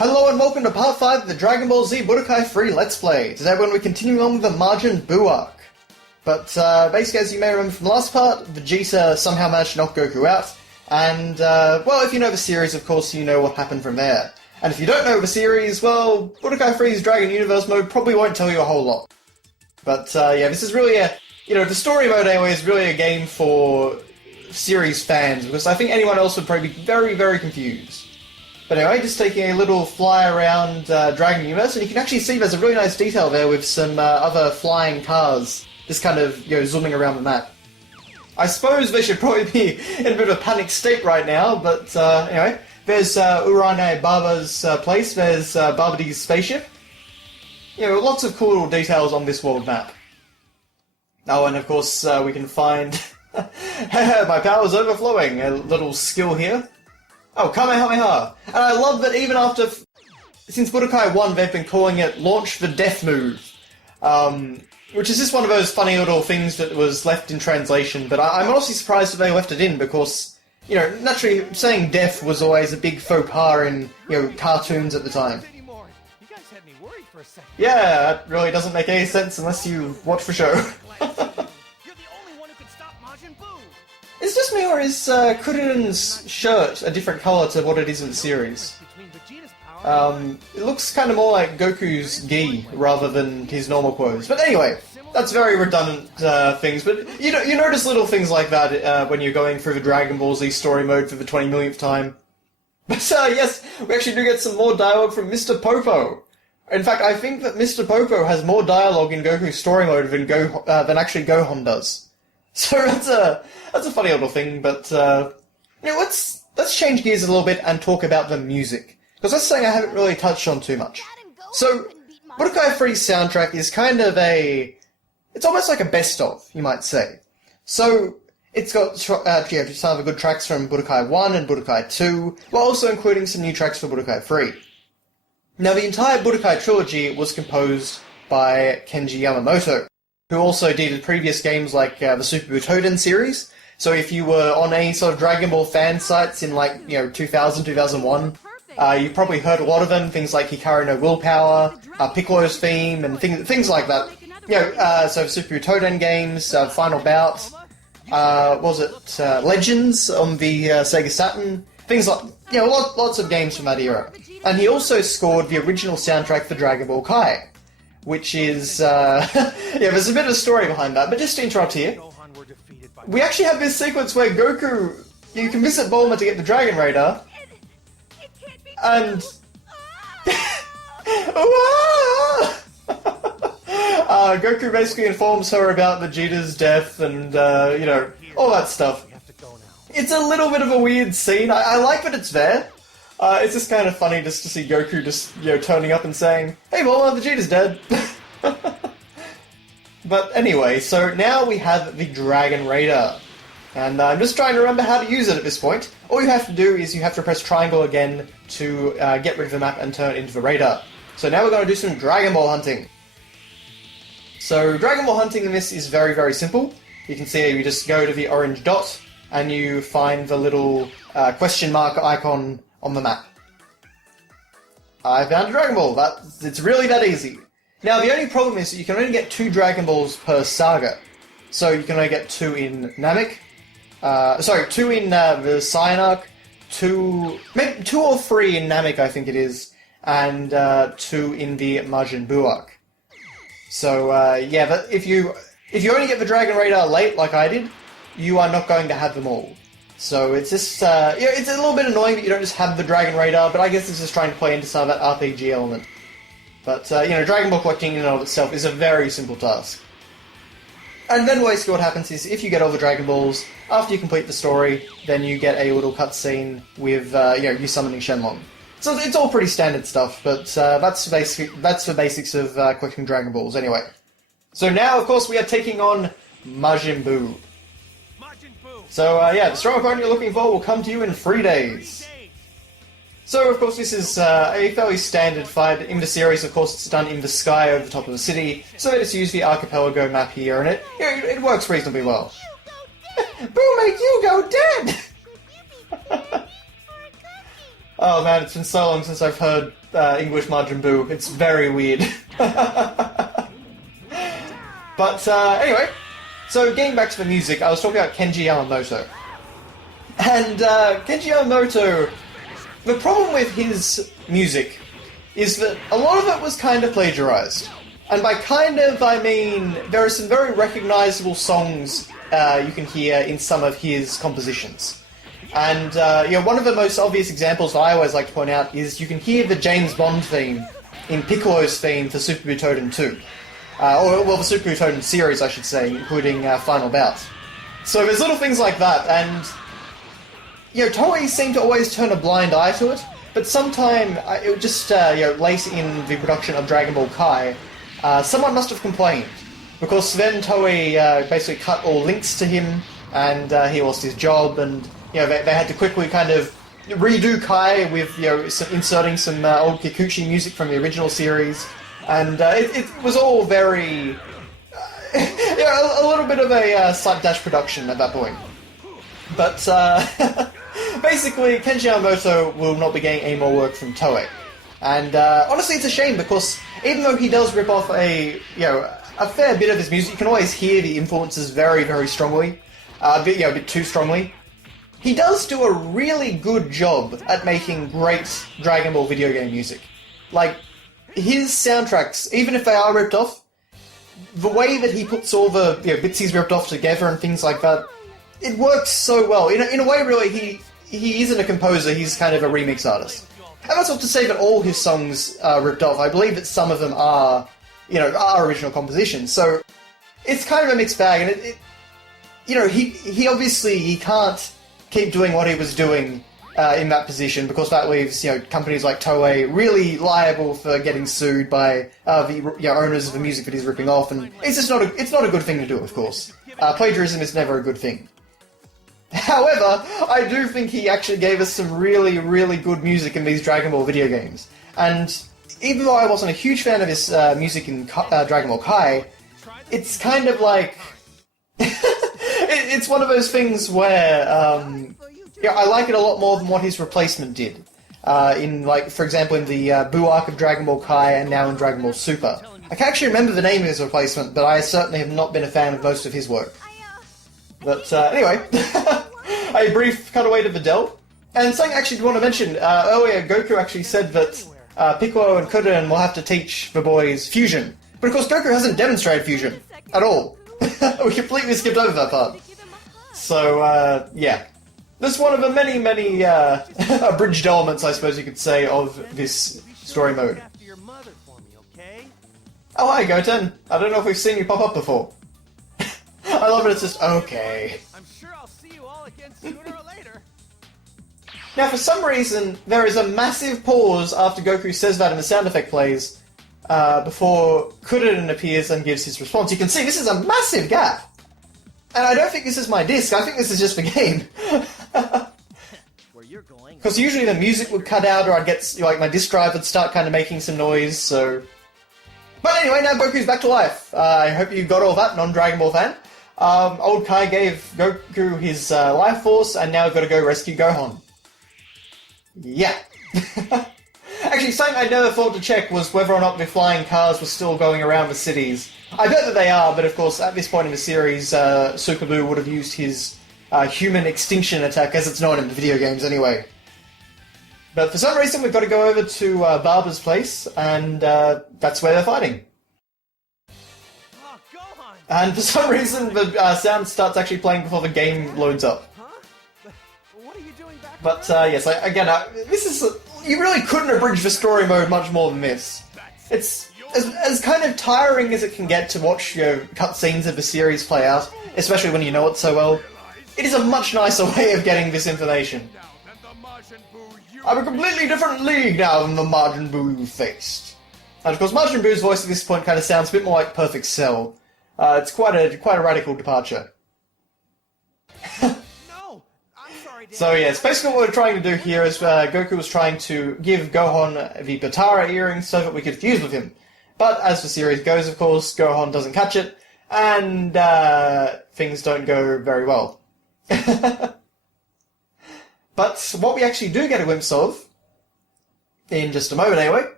Hello and welcome to part 5 of the Dragon Ball Z Budokai Free Let's Play. Today we're going to be continuing on with the Majin Buu arc. But basically, as you may remember from the last part, Vegeta somehow managed to knock Goku out. And, well, if you know the series, of course, you know what happened from there. And if you don't know the series, well, Budokai Free's Dragon Universe mode probably won't tell you a whole lot. But, yeah, this is really a... You know, the story mode anyway is really a game for series fans, because I think anyone else would probably be very, very confused. But anyway, just taking a little fly around Dragon Universe, and you can actually see there's a really nice detail there with some other flying cars, just kind of, you know, zooming around the map. I suppose they should probably be in a bit of a panic state right now, but anyway, there's Urane Baba's place, there's Babadee's spaceship. You know, lots of cool little details on this world map. Oh, and of course we can find... my power's overflowing, a little skill here. Oh, Kamehameha! And I love that even after... Since Budokai 1, they've been calling it Launch the Death Move. Which is just one of those funny little things that was left in translation, but I'm honestly surprised that they left it in, because, you know, naturally, saying death was always a big faux pas in, you know, cartoons at the time. Yeah, that really doesn't make any sense unless you watch the show. Is this me, or is Kuririn's shirt a different colour to what it is in the series? It looks kind of more like Goku's gi rather than his normal clothes. But anyway, that's very redundant things. But you notice little things like that when you're going through the Dragon Ball Z story mode for the 20 millionth time. But yes, we actually do get some more dialogue from Mr. Popo. In fact, I think that Mr. Popo has more dialogue in Goku's story mode than actually Gohan does. So that's a funny little thing, but you know, let's change gears a little bit and talk about the music, because that's something I haven't really touched on too much. So, Budokai Free's soundtrack is kind of it's almost like a best of, you might say. So, it's got some of the good tracks from Budokai 1 and Budokai 2, while also including some new tracks for Budokai 3. Now, the entire Budokai trilogy was composed by Kenji Yamamoto, who also did previous games like the Super Butoden series. So if you were on any sort of Dragon Ball fan sites in, like, you know, 2000, 2001, you probably heard a lot of them, things like Hikaru no Willpower, Piccolo's theme, and things like that. You know, so Super Butoden games, Final Bout, Legends on the Sega Saturn, things like, you know, lots of games from that era. And he also scored the original soundtrack for Dragon Ball Kai, which is, yeah, there's a bit of a story behind that, but just to interrupt here, we actually have this sequence where Goku, you can visit Bulma to get the Dragon Raider, and... Goku basically informs her about Vegeta's death and, you know, all that stuff. It's a little bit of a weird scene. I like that it's there. It's just kind of funny just to see Goku just, you know, turning up and saying, "Hey Bulma, Vegeta's dead." But anyway, so now we have the Dragon Raider. And I'm just trying to remember how to use it at this point. All you have to do is you have to press triangle again to get rid of the map and turn it into the Raider. So now we're going to do some Dragon Ball hunting. So Dragon Ball hunting in this is very, very simple. You can see you just go to the orange dot and you find the little question mark icon on the map. I found a Dragon Ball. It's really that easy. Now, the only problem is that you can only get 2 Dragon Balls per saga. So you can only get 2 in Namek. 2 in the Saiyan arc, maybe 2 or 3 in Namek, I think it is, and 2 in the Majin Buu arc. So, yeah, but if you only get the Dragon Raider late, like I did, you are not going to have them all. So it's just, yeah, it's a little bit annoying that you don't just have the Dragon Raider, but I guess it's just trying to play into some of that RPG element. But, you know, Dragon Ball collecting in and of itself is a very simple task. And then basically what happens is, if you get all the Dragon Balls, after you complete the story, then you get a little cutscene with, you know, you summoning Shenlong. So it's all pretty standard stuff, but that's the basics of collecting Dragon Balls anyway. So now, of course, we are taking on Majin Buu. So, yeah, the strong opponent you're looking for will come to you in 3 days. So, of course, this is a fairly standard fight. In the series, of course, it's done in the sky over the top of the city, so they just use the archipelago map here, and it works reasonably well. Buu make you go dead! Oh man, it's been so long since I've heard English Majin Buu. It's very weird. But anyway, so getting back to the music, I was talking about Kenji Yamamoto. And Kenji Yamamoto, the problem with his music is that a lot of it was kind of plagiarized. And by kind of, I mean, there are some very recognizable songs you can hear in some of his compositions. And one of the most obvious examples that I always like to point out is you can hear the James Bond theme in Piccolo's theme for Super Butoden 2. The Super Butoden series, I should say, including Final Bout. So there's little things like that, and Toei seem to always turn a blind eye to it, but sometime, it would just, late in the production of Dragon Ball Kai, someone must have complained, because then Toei basically cut all links to him, and he lost his job, and they had to quickly kind of redo Kai with inserting some old Kikuchi music from the original series, and it was all very a little bit of a slapdash production at that point. But basically, Kenji Yamamoto will not be getting any more work from Toei. And honestly, it's a shame, because even though he does rip off a fair bit of his music, you can always hear the influences very, very strongly, a bit too strongly. He does do a really good job at making great Dragon Ball video game music. Like, his soundtracks, even if they are ripped off, the way that he puts all the bits he's ripped off together and things like that, it works so well. In a way, really, he isn't a composer, he's kind of a remix artist. And that's not to say that all his songs are ripped off. I believe that some of them are original compositions. So it's kind of a mixed bag, and he obviously he can't keep doing what he was doing in that position, because that leaves companies like Toei really liable for getting sued by the owners of the music that he's ripping off, and it's just not a good thing to do, of course. Plagiarism is never a good thing. However, I do think he actually gave us some really, really good music in these Dragon Ball video games. And even though I wasn't a huge fan of his music in Dragon Ball Kai, it's kind of like... it's one of those things where I like it a lot more than what his replacement did. For example, in the Buu arc of Dragon Ball Kai and now in Dragon Ball Super. I can't actually remember the name of his replacement, but I certainly have not been a fan of most of his work. But anyway, a brief cutaway to the Dell. And something I actually want to mention, earlier Goku actually said that Piccolo and Kuden will have to teach the boys fusion. But of course Goku hasn't demonstrated fusion at all. We completely skipped over that part. So, yeah. That's one of the many, many abridged elements, I suppose you could say, of this story mode. Oh, hi, Goten. I don't know if we've seen you pop up before. I love it, it's just, okay. I'm sure I'll see you all again sooner or later. Now, for some reason, there is a massive pause after Goku says that and the sound effect plays, before Kuden appears and gives his response. You can see this is a massive gap. And I don't think this is my disc, I think this is just the game. Because usually the music would cut out, or I'd get, my disc drive would start kind of making some noise, so... But anyway, now Goku's back to life. I hope you got all that, non-Dragon Ball fan. Old Kai gave Goku his life force, and now we've got to go rescue Gohan. Yeah. Actually, something I never thought to check was whether or not the flying cars were still going around the cities. I bet that they are, but of course, at this point in the series, Super Buu would have used his human extinction attack, as it's known in the video games anyway. But for some reason, we've got to go over to Barber's place, and that's where they're fighting. And for some reason, the sound starts actually playing before the game loads up. What are you doing back? But yes, again, this is... you really couldn't abridge the story mode much more than this. It's as kind of tiring as it can get to watch cutscenes of the series play out, especially when you know it so well. It is a much nicer way of getting this information. I'm a completely different league now than the Majin Buu you faced. And of course, Majin Buu's voice at this point kind of sounds a bit more like Perfect Cell. It's quite a radical departure. No, I'm sorry, Dad. So yes, basically what we're trying to do here is Goku was trying to give Gohan the Batara earring so that we could fuse with him. But as the series goes, of course, Gohan doesn't catch it, and things don't go very well. But what we actually do get a glimpse of in just a moment anyway.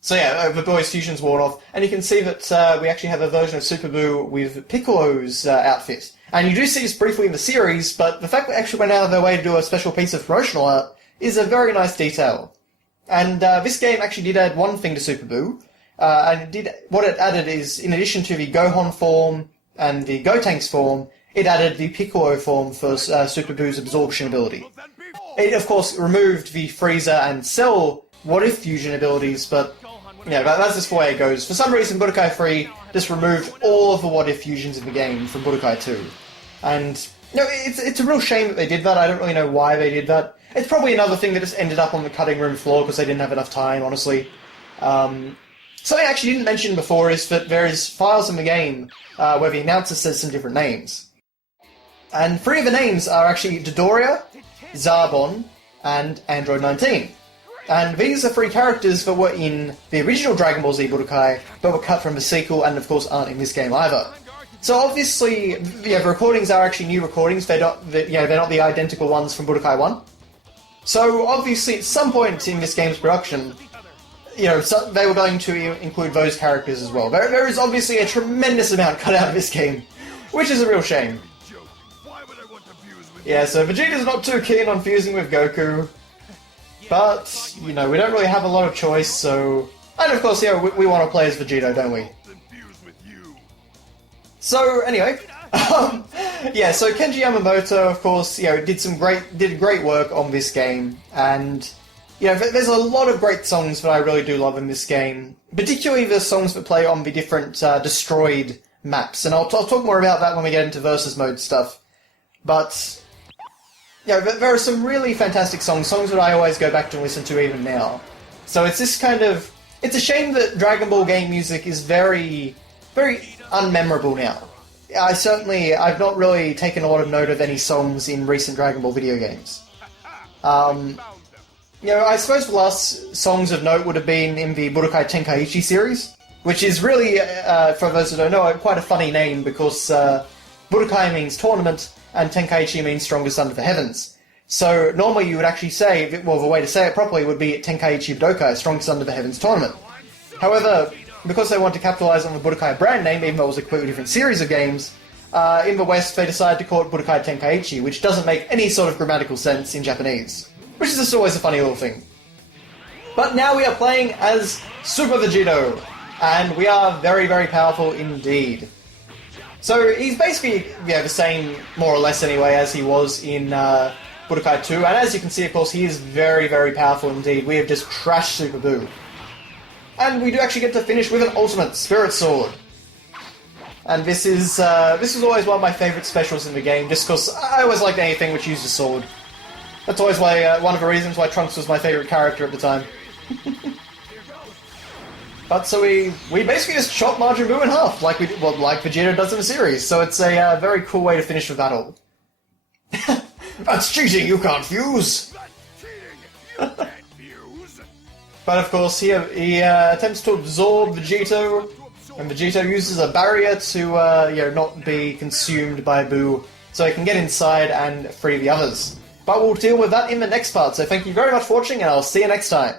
So yeah, the boys' fusion's worn off, and you can see that we actually have a version of Super Buu with Piccolo's outfit. And you do see this briefly in the series, but the fact that they actually went out of their way to do a special piece of promotional art is a very nice detail. And this game actually did add one thing to Super Buu, and what it added is, in addition to the Gohan form and the Gotenks form, it added the Piccolo form for Super Buu's absorption ability. It, of course, removed the Frieza and Cell what-if fusion abilities, but yeah, that's just the way it goes. For some reason, Budokai 3 just removed all of the what-if fusions in the game from Budokai 2. And, you know, it's a real shame that they did that. I don't really know why they did that. It's probably another thing that just ended up on the cutting room floor because they didn't have enough time, honestly. Something I actually didn't mention before is that there is files in the game where the announcer says some different names. And 3 of the names are actually Dodoria, Zarbon, and Android 19. And these are 3 characters that were in the original Dragon Ball Z Budokai, but were cut from the sequel and of course aren't in this game either. So obviously, yeah, the recordings are actually new recordings, they're not the identical ones from Budokai 1. So obviously at some point in this game's production, you know, they were going to include those characters as well. There is obviously a tremendous amount cut out of this game, which is a real shame. Yeah, so Vegeta's not too keen on fusing with Goku. But, you know, we don't really have a lot of choice, so... And of course, yeah, we want to play as Vegeta, don't we? So, anyway... yeah, so Kenji Yamamoto, of course, you know, did great work on this game, and... You know, there's a lot of great songs that I really do love in this game. Particularly the songs that play on the different destroyed maps, and I'll talk more about that when we get into Versus Mode stuff. But... Yeah, there are some really fantastic songs that I always go back to and listen to even now. So it's this kind of... It's a shame that Dragon Ball game music is very, very unmemorable now. I've not really taken a lot of note of any songs in recent Dragon Ball video games. You know, I suppose the last songs of note would have been in the Budokai Tenkaichi series, which is really, for those who don't know, quite a funny name because Budokai means tournament, and Tenkaichi means strongest under the heavens. So normally you would actually say, well, the way to say it properly would be Tenkaichi Budokai, strongest under the heavens tournament. However, because they want to capitalize on the Budokai brand name, even though it was a completely different series of games, in the West they decided to call it Budokai Tenkaichi, which doesn't make any sort of grammatical sense in Japanese. Which is just always a funny little thing. But now we are playing as Super Vegito, and we are very, very powerful indeed. So he's basically, yeah, the same, more or less anyway, as he was in Budokai 2, and as you can see, of course, he is very, very powerful indeed. We have just crashed Super Buu. And we do actually get to finish with an ultimate Spirit Sword. And this is always one of my favourite specials in the game, just because I always liked anything which used a sword. That's always why one of the reasons why Trunks was my favourite character at the time. But so we basically just chop Majin Buu in half, like Vegeta does in the series. So it's a very cool way to finish the battle. That's cheating! You can't fuse. But of course, he attempts to absorb Vegito, and Vegito uses a barrier to not be consumed by Buu, so he can get inside and free the others. But we'll deal with that in the next part. So thank you very much for watching, and I'll see you next time.